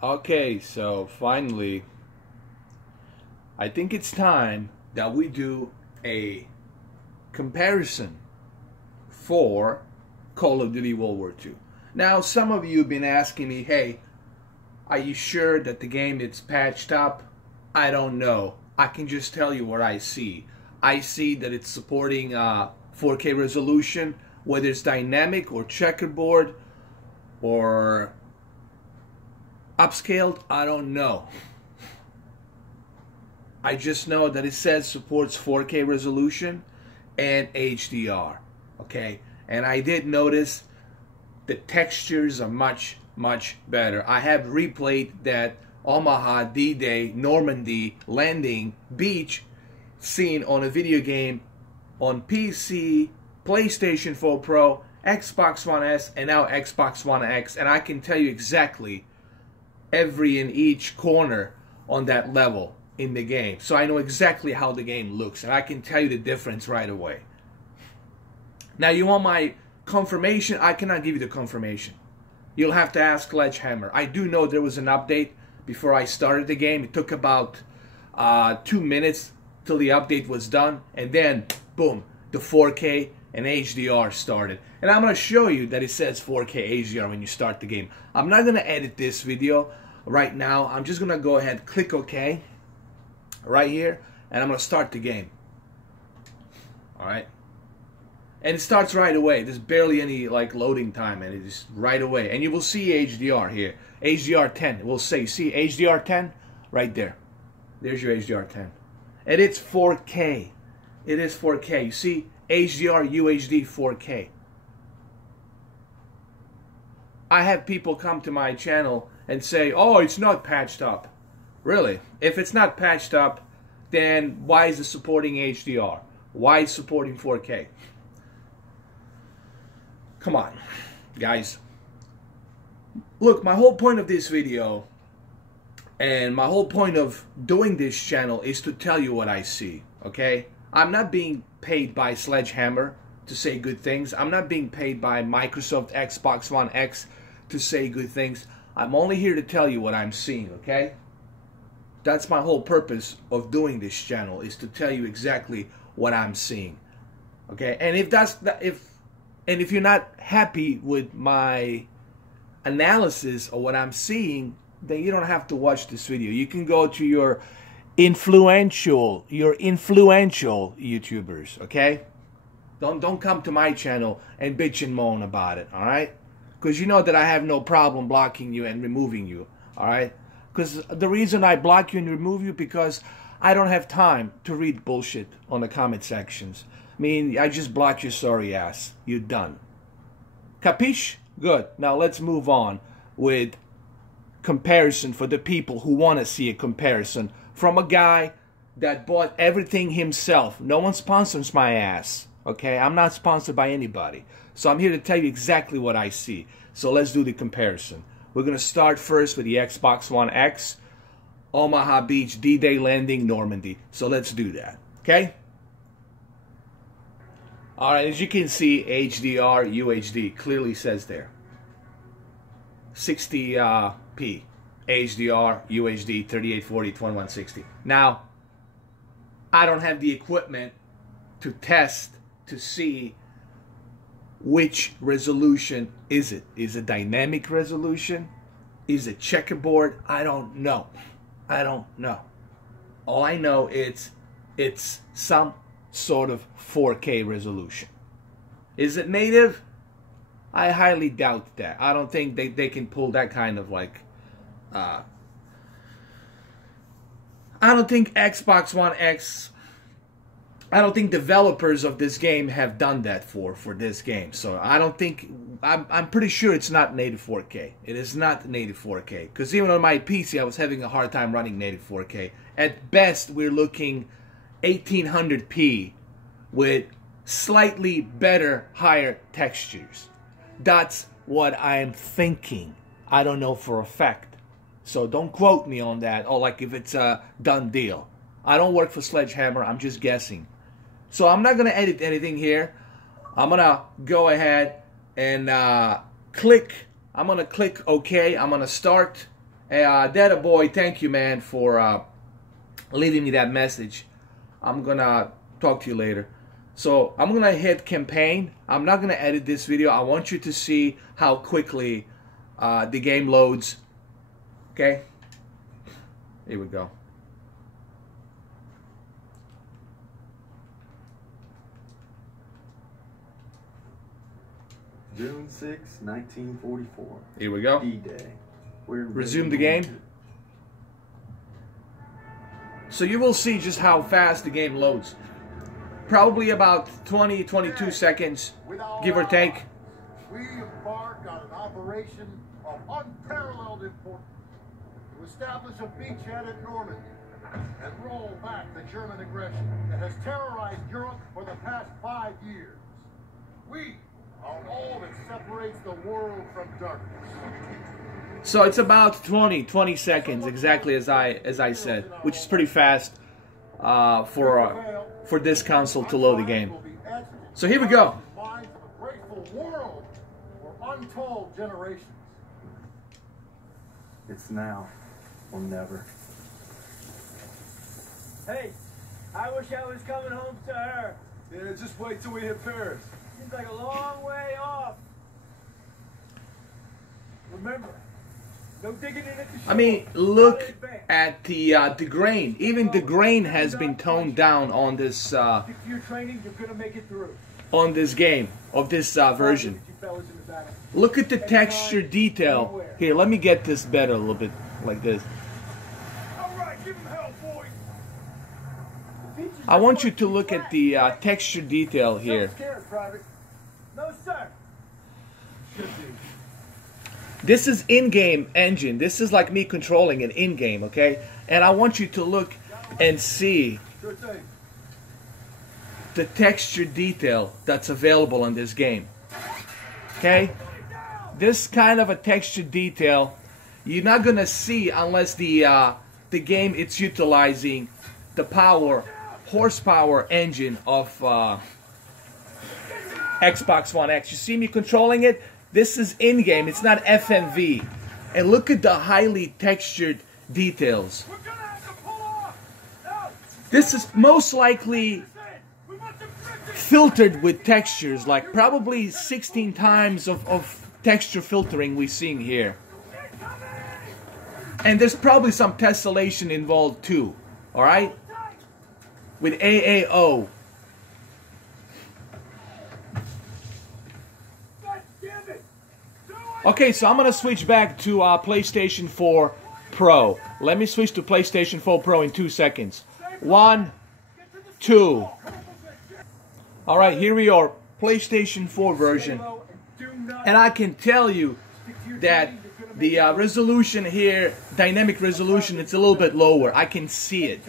Okay, so finally, I think it's time that we do a comparison for Call of Duty World War II. Now, some of you have been asking me, hey, are you sure that the game is patched up? I don't know. I can just tell you what I see. I see that it's supporting 4K resolution, whether it's dynamic or checkerboard or upscaled, I don't know. I just know that it says supports 4K resolution and HDR. Okay, and I did notice the textures are much better. I have replayed that Omaha, D-Day, Normandy, landing, beach scene on a video game on PC, PlayStation 4 Pro, Xbox One S, and now Xbox One X, and I can tell you exactly every and each corner on that level in the game. So I know exactly how the game looks, and I can tell you the difference right away. Now, you want my confirmation? I cannot give you the confirmation. You'll have to ask SLEDGEHAMMER. I do know there was an update before I started the game. It took about 2 minutes till the update was done, and then, boom, the 4K and HDR started. And I'm going to show you that it says 4K HDR when you start the game. I'm not going to edit this video right now. I'm just going to go ahead, click OK right here, and I'm going to start the game. Alright? And it starts right away. There's barely any like loading time, and it is right away. And you will see HDR here. HDR 10. It will say, see HDR 10? Right there. There's your HDR 10. And it's 4K. It is 4K. You see HDR, UHD, 4K. I have people come to my channel and say, oh, it's not patched up. Really? If it's not patched up, then why is it supporting HDR? Why is it supporting 4K? Come on, guys. Look, my whole point of this video and my whole point of doing this channel is to tell you what I see, okay? I'm not being paid by SLEDGEHAMMER to say good things. I'm not being paid by Microsoft Xbox One X to say good things. I'm only here to tell you what I'm seeing, okay? That's my whole purpose of doing this channel, is to tell you exactly what I'm seeing, okay? And if you're not happy with my analysis of what I'm seeing, then you don't have to watch this video. You can go to your influential YouTubers, okay? Don't come to my channel and bitch and moan about it, all right? Because you know that I have no problem blocking you and removing you, all right? Because the reason I block you and remove you, because I don't have time to read bullshit on the comment sections. I mean, I just block your sorry ass. You're done. Capiche? Good. Now let's move on with comparison for the people who want to see a comparison from a guy that bought everything himself. No one sponsors my ass. Okay? I'm not sponsored by anybody. So I'm here to tell you exactly what I see. So let's do the comparison. We're going to start first with the Xbox One X, Omaha Beach, D-Day landing, Normandy. So let's do that. Okay? Alright, as you can see, HDR, UHD clearly says there. 60p, HDR, UHD, 3840, 2160. Now, I don't have the equipment to test to see which resolution is it. Is it dynamic resolution? Is it checkerboard? I don't know. I don't know. All I know is it's some sort of 4K resolution. Is it native? I highly doubt that. I don't think they can pull that kind of like I don't think Xbox One X, I don't think developers of this game have done that for this game. So I don't think, I'm pretty sure it's not native 4K. It is not native 4K. Because even on my PC I was having a hard time running native 4K. At best we're looking 1800p with slightly better, higher textures. That's what I'm thinking. I don't know for a fact. So don't quote me on that. Oh, like if it's a done deal. I don't work for SLEDGEHAMMER. I'm just guessing. So I'm not going to edit anything here. I'm going to go ahead and click. I'm going to click OK. I'm going to start. Data Boy, thank you, man, for leaving me that message. I'm gonna talk to you later. So I'm gonna hit campaign. I'm not gonna edit this video. I want you to see how quickly the game loads. Okay, here we go. June 6, 1944. Here we go. D-Day. Resume the game. So you will see just how fast the game loads. Probably about 20-22 seconds, give or take. We embark on an operation of unparalleled importance to establish a beachhead at Normandy and roll back the German aggression that has terrorized Europe for the past 5 years. We are all that separates the world from darkness. So it's about 20 seconds, exactly as I said, which is pretty fast for this console to load the game. So here we go. Minds of a grateful world for untold generations. It's now or never. Hey, I wish I was coming home to her. Yeah, just wait till we hit Paris. Seems like a long way off. Remember, no digging in at the shore. I mean, look at the grain. Even the grain has been toned down on this Stick to your training, you're gonna make it through. on this game of this version. Look at the texture detail. Here, let me get this better a little bit, like this. All right, give him hell, boy. I want you to look at the texture detail here. No, sir. This is in-game engine. This is like me controlling it in-game, okay? And I want you to look and see Sure thing. the texture detail that's available on this game. Okay? This kind of a texture detail you're not gonna see unless the game it's utilizing the horsepower engine of Xbox One X. You see me controlling it? This is in-game, it's not FMV. And look at the highly textured details. We're gonna have to pull off. No. This is most likely We must have filtered with textures, like probably 16 times of texture filtering we're seeing here. And there's probably some tessellation involved too, alright? With AAO. Okay, so I'm going to switch back to PlayStation 4 Pro. Let me switch to PlayStation 4 Pro in 2 seconds. 1, 2. Alright, here we are. PlayStation 4 version. And I can tell you that the resolution here, dynamic resolution, it's a little bit lower. I can see it.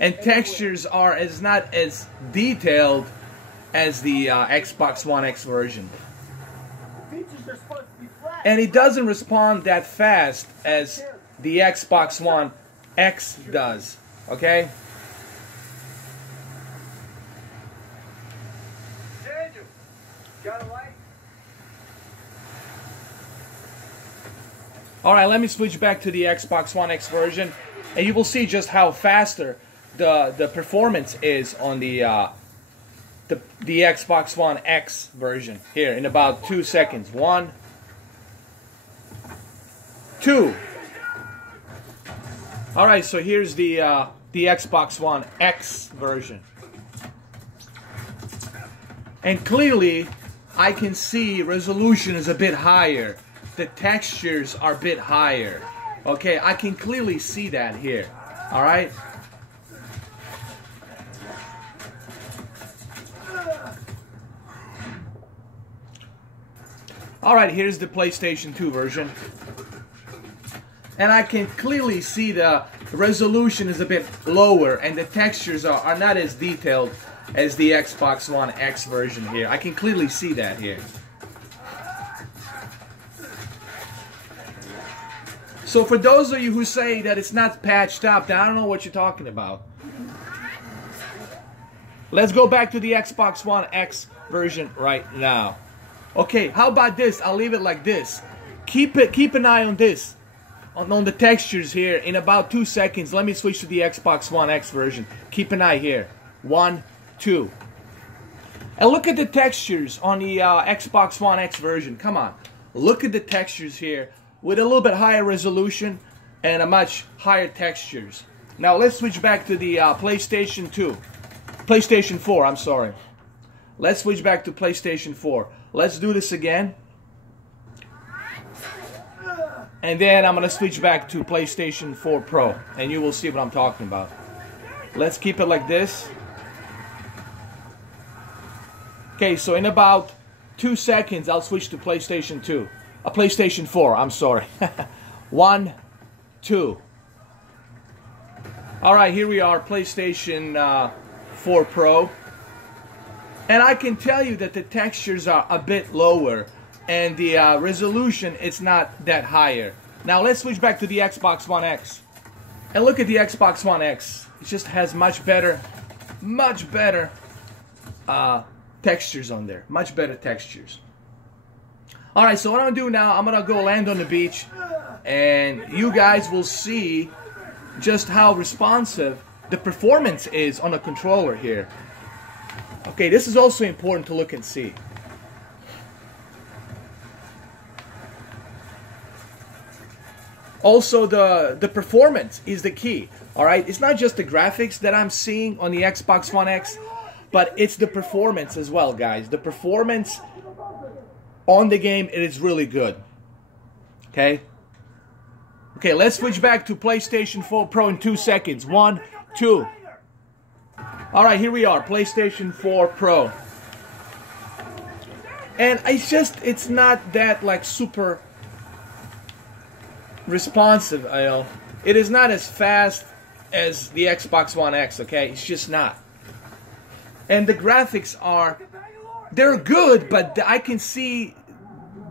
And textures are not as detailed as the Xbox One X version. And it doesn't respond that fast as the Xbox One X does. Okay? Daniel, got a light? Alright, let me switch back to the Xbox One X version. And you will see just how faster the performance is on the Xbox One X version. Here, in about 2 seconds. 1, 2. Alright, so here's the Xbox One X version. And clearly, I can see resolution is a bit higher. The textures are a bit higher. Okay, I can clearly see that here. Alright? Alright, here's the PlayStation 2 version. And I can clearly see the resolution is a bit lower and the textures are not as detailed as the Xbox One X version here. I can clearly see that here. So for those of you who say that it's not patched up, then I don't know what you're talking about. Let's go back to the Xbox One X version right now. Okay, how about this? I'll leave it like this. Keep an eye on this. on the textures here in about 2 seconds. Let me switch to the Xbox One X version. Keep an eye here. 1, 2. And look at the textures on the Xbox One X version. Come on. Look at the textures here with a little bit higher resolution and a much higher textures. Now let's switch back to the PlayStation 4, I'm sorry. Let's switch back to PlayStation 4. Let's do this again. And then I'm going to switch back to PlayStation 4 Pro. And you will see what I'm talking about. Let's keep it like this. Okay, so in about 2 seconds, I'll switch to PlayStation 2. PlayStation 4, I'm sorry. 1, 2. Alright, here we are, PlayStation 4 Pro. And I can tell you that the textures are a bit lower. And the resolution is not that higher. Now let's switch back to the Xbox One X. And look at the Xbox One X. It just has much better textures on there. Much better textures. Alright, so what I'm going to do now, I'm going to go land on the beach. And you guys will see just how responsive the performance is on a controller here. Okay, this is also important to look and see. Also, the performance is the key. Alright, it's not just the graphics that I'm seeing on the Xbox One X, but it's the performance as well, guys. The performance on the game, it is really good. Okay? Okay, let's switch back to PlayStation 4 Pro in 2 seconds. 1, 2. Alright, here we are, PlayStation 4 Pro. And it's not that like super responsive, you know. It is not as fast as the Xbox One X, okay? It's just not. And the graphics they're good, but I can see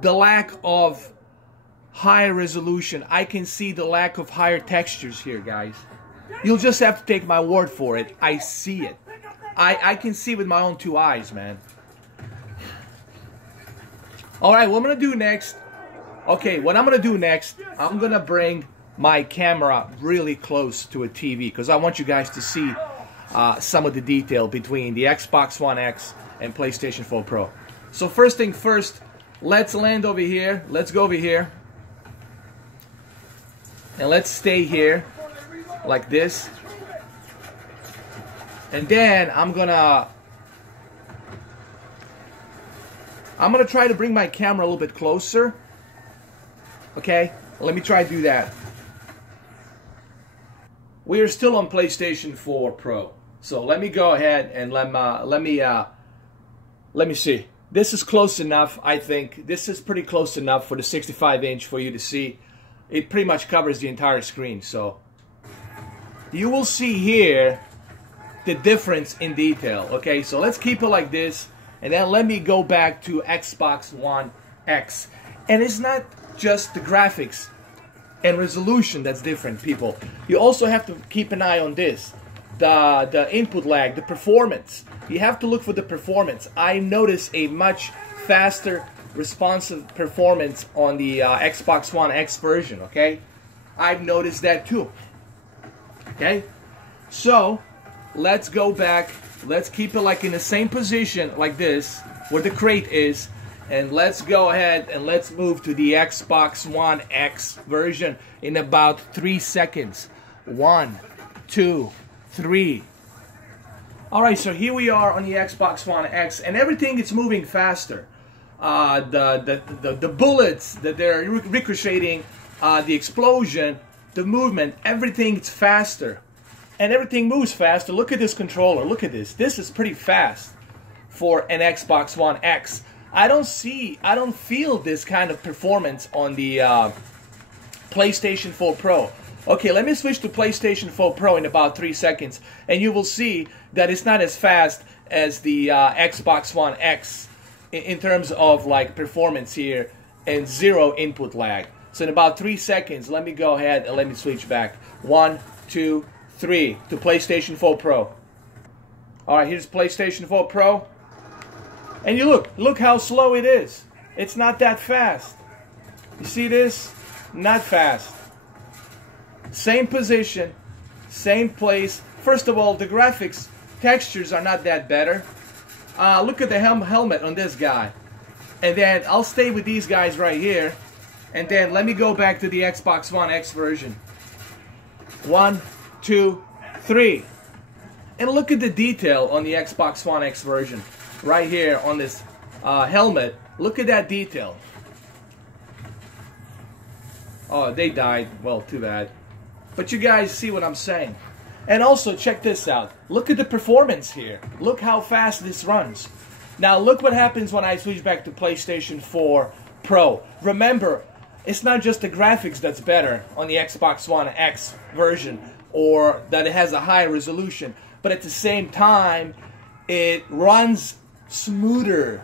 the lack of higher resolution. I can see the lack of higher textures here, guys. You'll just have to take my word for it. I see it. I can see with my own 2 eyes, man. Alright, what I'm going to do next... Okay, what I'm going to do next, I'm going to bring my camera really close to a TV because I want you guys to see some of the detail between the Xbox One X and PlayStation 4 Pro. So first thing first, let's land over here. Let's go over here. And let's stay here like this. And then I'm gonna try to bring my camera a little bit closer. Okay, let me try to do that. We are still on PlayStation 4 Pro. So let me go ahead and let me see. This is close enough, I think. This is pretty close enough for the 65-inch for you to see. It pretty much covers the entire screen. So you will see here the difference in detail. Okay, so let's keep it like this. And then let me go back to Xbox One X. And it's not just the graphics and resolution that's different, people. You also have to keep an eye on this. The input lag, the performance. You have to look for the performance. I notice a much faster responsive performance on the Xbox One X version, okay? I've noticed that too. Okay? So, let's go back. Let's keep it like in the same position like this, where the crate is. And let's go ahead and let's move to the Xbox One X version in about 3 seconds. 1, 2, 3. Alright, so here we are on the Xbox One X, and everything is moving faster. The bullets that they're ricocheting, the explosion, the movement, everything is faster. And everything moves faster. Look at this controller. Look at this. This is pretty fast for an Xbox One X. I don't feel this kind of performance on the PlayStation 4 Pro. Okay, let me switch to PlayStation 4 Pro in about 3 seconds, and you will see that it's not as fast as the Xbox One X in terms of like performance here and 0 input lag. So in about 3 seconds, let me go ahead and let me switch back. 1, 2, 3 to PlayStation 4 Pro. Alright, here's PlayStation 4 Pro. And you look how slow it is. It's not that fast. You see this? Not fast. Same position, same place. First of all, the graphics, textures are not that better. Look at the helmet on this guy. And then I'll stay with these guys right here. And then let me go back to the Xbox One X version. 1, 2, 3. And look at the detail on the Xbox One X version. Right here on this helmet. Look at that detail. Oh, they died. Well, too bad. But you guys see what I'm saying. And also, check this out. Look at the performance here. Look how fast this runs. Now, look what happens when I switch back to PlayStation 4 Pro. Remember, it's not just the graphics that's better on the Xbox One X version, or that it has a higher resolution, but at the same time, it runs smoother.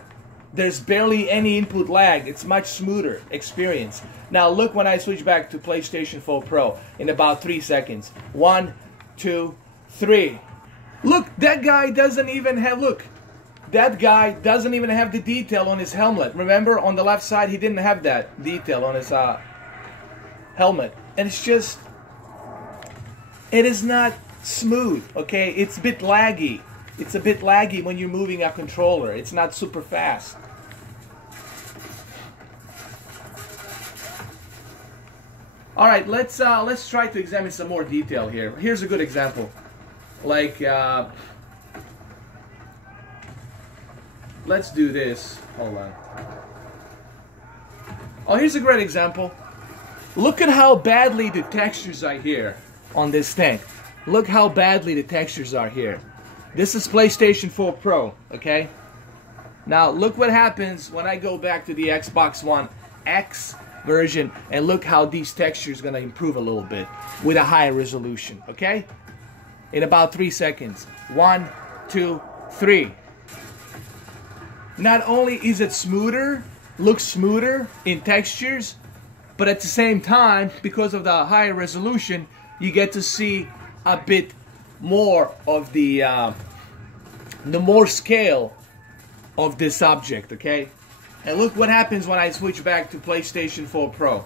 There's barely any input lag. It's much smoother experience. Now look when I switch back to PlayStation 4 Pro in about 3 seconds. 1, 2, 3. Look, that guy doesn't even have, look. That guy doesn't even have the detail on his helmet. Remember, on the left side, he didn't have that detail on his helmet. And it's just, it is not smooth, okay? It's a bit laggy. It's a bit laggy when you're moving a controller. It's not super fast. All right, let's try to examine some more detail here. Here's a good example. Like, let's do this. Hold on. Oh, here's a great example. Look at how badly the textures are here on this thing. Look how badly the textures are here. This is PlayStation 4 Pro, okay? Now, look what happens when I go back to the Xbox One X version, and look how these textures gonna improve a little bit with a higher resolution, okay? In about 3 seconds. 1, 2, 3. Not only is it smoother, looks smoother in textures, but at the same time, because of the higher resolution, you get to see a bit more of the more scale of this object, okay? And look what happens when I switch back to PlayStation 4 Pro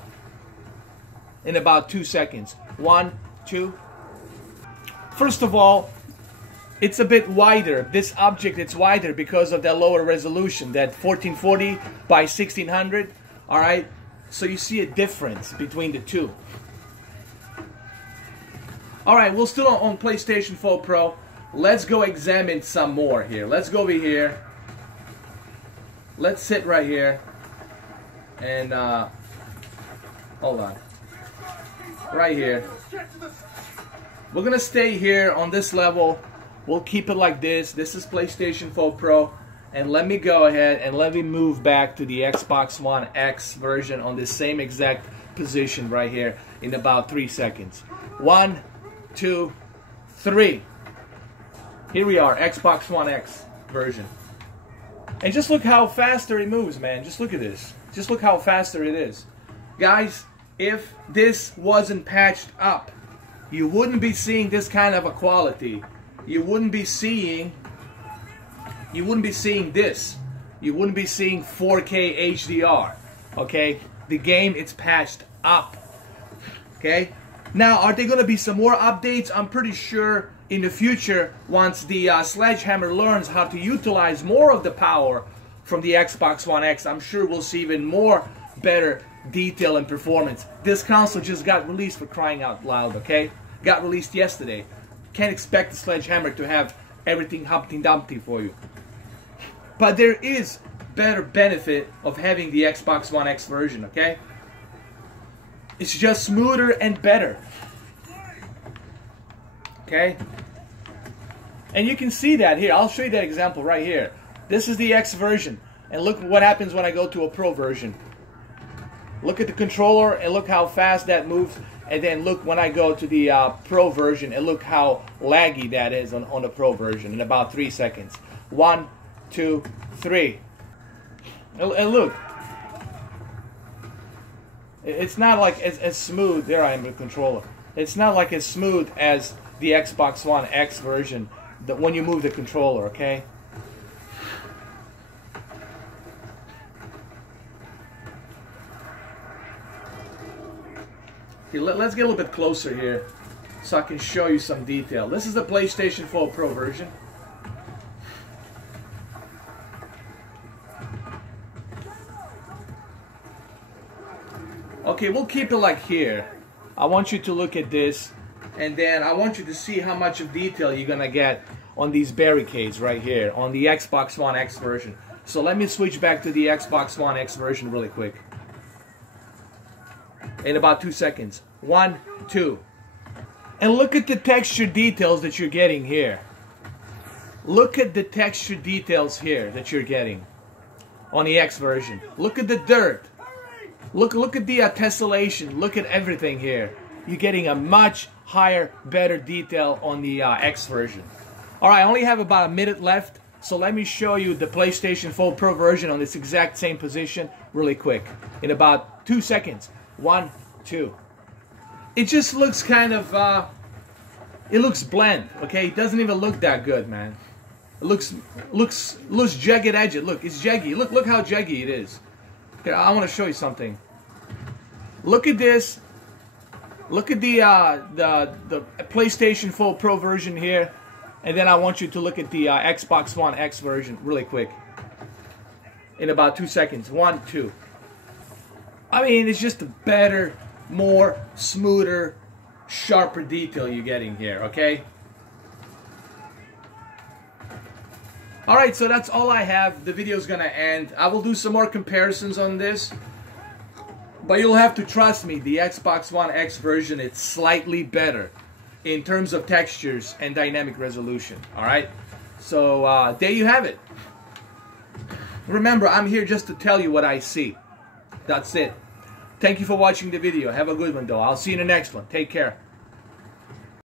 in about 2 seconds. 1, 2. First of all, it's a bit wider. This object, it's wider because of that lower resolution, that 1440 by 1600. All right, so you see a difference between the two. All right, we're still on PlayStation 4 Pro. Let's go examine some more here. Let's go over here. Let's sit right here. And, hold on. Right here. We're going to stay here on this level. We'll keep it like this. This is PlayStation 4 Pro. And let me go ahead and let me move back to the Xbox One X version on the same exact position right here in about 3 seconds. 1, 2, 3. Here we are, Xbox One X version. And just look how faster it moves, man. Just look at this. Just look how faster it is. Guys, if this wasn't patched up, you wouldn't be seeing this kind of a quality. You wouldn't be seeing this. You wouldn't be seeing 4K HDR. Okay? The game, it's patched up. Okay? Now, are there going to be some more updates? I'm pretty sure in the future, once the Sledgehammer learns how to utilize more of the power from the Xbox One X, I'm sure we'll see even more better detail and performance. This console just got released, for crying out loud, okay? Got released yesterday. Can't expect the Sledgehammer to have everything Humpty Dumpty for you. But there is better benefit of having the Xbox One X version, okay? It's just smoother and better. Okay? And you can see that here. I'll show you that example right here. This is the X version. And look what happens when I go to a Pro version. Look at the controller and look how fast that moves. And then look when I go to the Pro version and look how laggy that is on the Pro version in about 3 seconds. 1, 2, 3. And look. It's not like as smooth. There I am with the controller. It's not like as smooth as the Xbox One X version when you move the controller, okay? Here, let's get a little bit closer here so I can show you some detail. This is the PlayStation 4 Pro version. Okay, we'll keep it like here. I want you to look at this, and then I want you to see how much of detail you're gonna get on these barricades right here on the Xbox One X version. So let me switch back to the Xbox One X version really quick. In about 2 seconds. 1, 2. And look at the texture details that you're getting here. Look at the texture details here that you're getting on the X version. Look at the dirt. Look at the tessellation. Look at everything here. You're getting a much higher, better detail on the X version. Alright, I only have about a minute left, so let me show you the PlayStation 4 Pro version on this exact same position really quick. In about 2 seconds. 1, 2. It just looks kind of, it looks bland, okay? It doesn't even look that good, man. It looks jagged edged. Look, it's jaggy. Look how jaggy it is. Okay, I want to show you something. Look at this. Look at the PlayStation 4 Pro version here, and then I want you to look at the Xbox One X version really quick. In about 2 seconds. 1, 2. I mean, it's just a better, more smoother, sharper detail you're getting here, okay? Alright, so that's all I have. The video's gonna end. I will do some more comparisons on this, but you'll have to trust me, the Xbox One X version is slightly better in terms of textures and dynamic resolution. Alright? So, there you have it. Remember, I'm here just to tell you what I see. That's it. Thank you for watching the video. Have a good one, though. I'll see you in the next one. Take care.